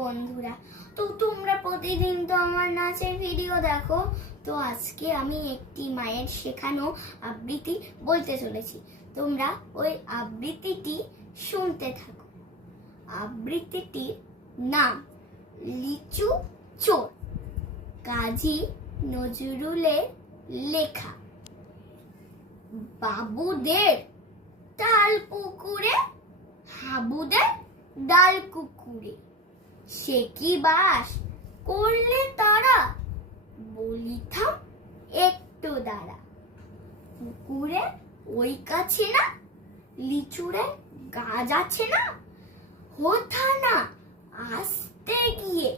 বন্ধুরা। তো তোমরা প্রতিদিন তো আমার নাচের ভিডিও দেখো। তো আজকে আমি একটি মায়ের শেখানো আবৃত্তি বলতে চলেছি। তোমরা ওই আবৃত্তিটি শুনতে থাকো। আবৃত্তিটির নাম লিচু চোর। কাজী নজরুলের লেখা। বাবুদের তাল পুকুরে হাবুদের ডাল কুকুরে। সে কি বাস করলে তারা? বলিথাম একটু দাঁড়া। পুকুরে ওই কাছে না, লিচুরে গাছ আছে না? হোথা না, আসতে গিয়ে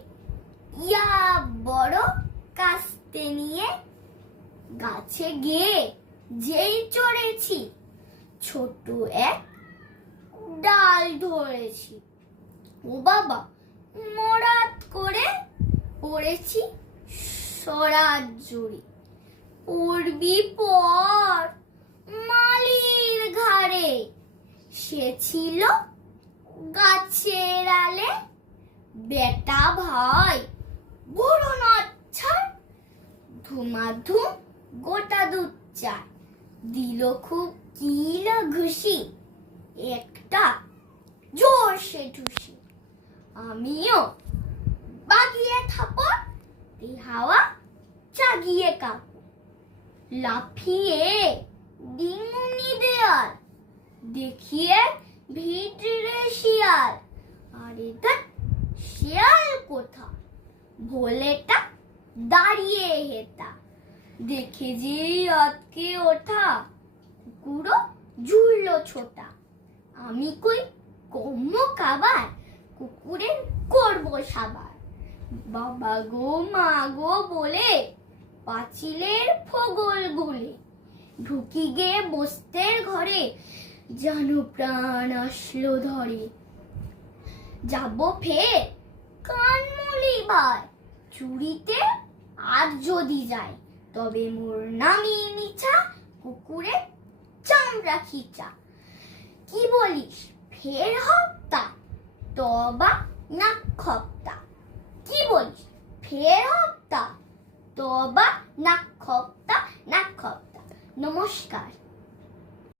ইয়া বড় কাস্তে নিয়ে গাছে গিয়ে যেই চড়েছি ছোট এক ডাল ধরেছি। ও বাবা পড়েছি সরাত জুড়ি। পড়বি পর মালির ঘাড়ে। সে ছিল গাছের আলে। বেটা ভাই বড় নাচ্ছার ধুমাধুম গোটা দুধ চা দিল খুব কিল ঘুষি। একটা জোর সে ঠুসি আমিও বাগিয়ে থাপড় এই হাওয়া চাগিয়ে কাপড় লাফিয়ে ডিঙুনি দেয়াল। দেখিয়ে ভিতরে শিয়াল। আরে ধ্যাৎ, শিয়াল কোথা ভোলেটা দাঁড়িয়ে হেতা। দেখে যে আটকে ওঠা কুকুরও ঝুললো ছোটা। আমি কই কম্ম কাবার? কুকুরের করব সাবার। বাবা গো মা গো বলে, পাঁচিলের ফগল গুলে ঢুকি গে বস্তের ঘরে যেন প্রাণ আসলো ধরে। যাব ফের কান মলিবার চুরিতে আর যদি যায় তবে মোর নামি মিছা, কুকুরে চামড়া খিচা। কি বলিস, ফের হপ্তা তবা না খপ্তা কি বলিস ফের হপ্তা তবা না খপ্তা না খপ্তা নমস্কার